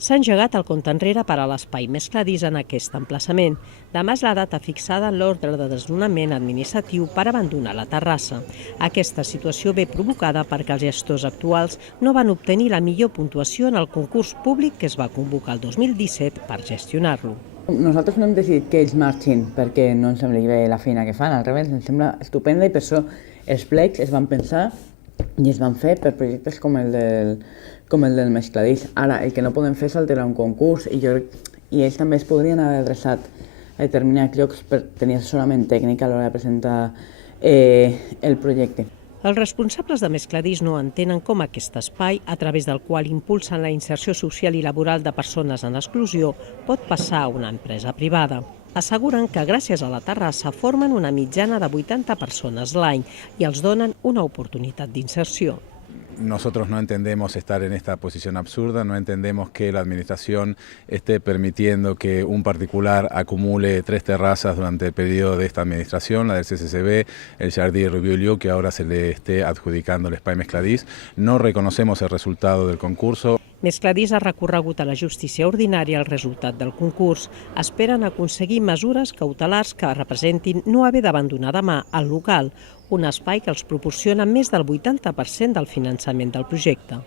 S'ha engegat el compte enrere per a l'espai Mescladís en aquest emplaçament. Demà és la data fixada en l'ordre de desnonament administratiu per abandonar la terrassa. Aquesta situació ve provocada perquè els gestors actuals no van obtenir la millor puntuació en el concurs públic que es va convocar el 2017 per gestionar-lo. Nosaltres no hem decidit que ells marxin perquè no ens sembli bé la feina que fan, al revés, ens sembla estupenda i per això els plecs es van pensar i es van fer per projectes com el del Mescladís. Ara, el que no podem fer és alterar un concurs i ells també es podrien haver adreçat a determinats llocs per tenir assessorament tècnic a l'hora de presentar el projecte. Els responsables de Mescladís no entenen com aquest espai, a través del qual impulsen la inserció social i laboral de persones en exclusió, pot passar a una empresa privada. Asseguren que gràcies a la terrassa formen una mitjana de 80 persones l'any i els donen una oportunitat d'inserció. Nosotros no entendemos estar en esta posición absurda, no entendemos que la administración esté permitiendo que un particular acumule 3 terrazas durante el periodo de esta administración, la del CCCB, el Jardí Rubiulio, que ahora se le esté adjudicando el Espai Mescladís. No reconocemos el resultado del concurso. Mescladís ha recorregut a la justícia ordinària el resultat del concurs. Esperen aconseguir mesures cautelars que representin no haver d'abandonar demà el local, un espai que els proporciona més del 80% del finançament del projecte.